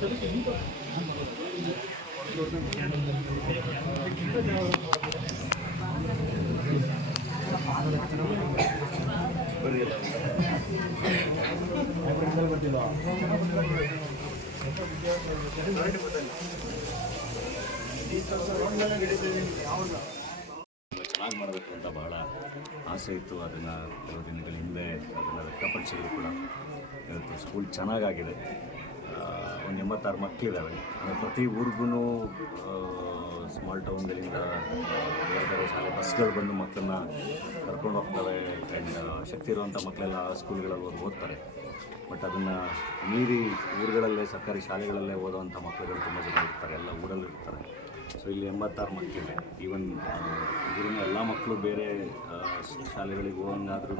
ಚೆನ್ನಾಗಿ ಮಾಡಬೇಕು ಅಂತ ಬಹಳ ಆಸೆ ಇತ್ತು ಅದನ್ನು ಕೆಲವು ದಿನಗಳ ಹಿಂದೆ ಅದನ್ನು ವ್ಯಕ್ತಪಡಿಸಿದ್ರು ಕೂಡ ಇವತ್ತು ಸ್ಕೂಲ್ ಚೆನ್ನಾಗಾಗಿದೆ ಒಂದು ಎಂಬತ್ತಾರು ಮಕ್ಕಳಿದ್ದಾವೆ ಪ್ರತಿ ಊರಿಗೂ ಸ್ಮಾಲ್ ಟೌನ್ಗಳಿಂದ ಬೇರೆ ಶಾಲೆ ಬಸ್ಗಳು ಬಂದು ಮಕ್ಕಳನ್ನ ಕರ್ಕೊಂಡು ಹೋಗ್ತವೆ ಆ್ಯಂಡ್ ಶಕ್ತಿ ಇರುವಂಥ ಮಕ್ಕಳೆಲ್ಲ ಸ್ಕೂಲ್ಗಳಲ್ಲಿ ಹೋಗಿ ಓದ್ತಾರೆ ಬಟ್ ಅದನ್ನು ಮೀರಿ ಊರುಗಳಲ್ಲೇ ಸರ್ಕಾರಿ ಶಾಲೆಗಳಲ್ಲೇ ಓದೋವಂಥ ಮಕ್ಕಳುಗಳು ತುಂಬ ಜನ ಇರ್ತಾರೆ ಎಲ್ಲ ಊರಲ್ಲಿ ಇರ್ತಾರೆ ಸೊ ಇಲ್ಲಿ ಎಂಬತ್ತಾರು ಮಕ್ಕಳಿದೆ ಈವನ್ ಇದರಿಂದ ಎಲ್ಲ ಮಕ್ಕಳು ಬೇರೆ ಶಾಲೆಗಳಿಗೆ ಹೋಗಂಗಾದ್ರೂ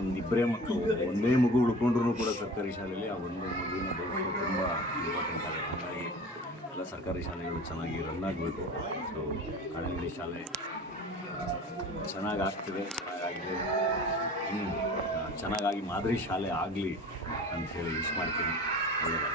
ಒಂದು ಇಬ್ಬರೇ ಮಕ್ಕಳು ಒಂದೇ ಮಗು ಉಳ್ಕೊಂಡ್ರು ಕೂಡ ಸರ್ಕಾರಿ ಶಾಲೆಯಲ್ಲಿ ಆ ಒಂದೇ ಮಗುವಿನ ಬದುಕು ತುಂಬ ಇಂಪಾರ್ಟೆಂಟ್ ಆಗುತ್ತೆ ಹಾಗಾಗಿ ಎಲ್ಲ ಸರ್ಕಾರಿ ಶಾಲೆಗಳು ಚೆನ್ನಾಗಿ ರನ್ ಆಗಬೇಕು ಸೊ ಕಾಡಂಗಡಿ ಶಾಲೆ ಚೆನ್ನಾಗಿ ಆಗ್ತಿದೆ ಚೆನ್ನಾಗಾಗಿದೆ ಚೆನ್ನಾಗಾಗಿ ಮಾದರಿ ಶಾಲೆ ಆಗಲಿ ಅಂತ ಹೇಳಿ ವಿಶ್ ಮಾಡ್ತೀನಿ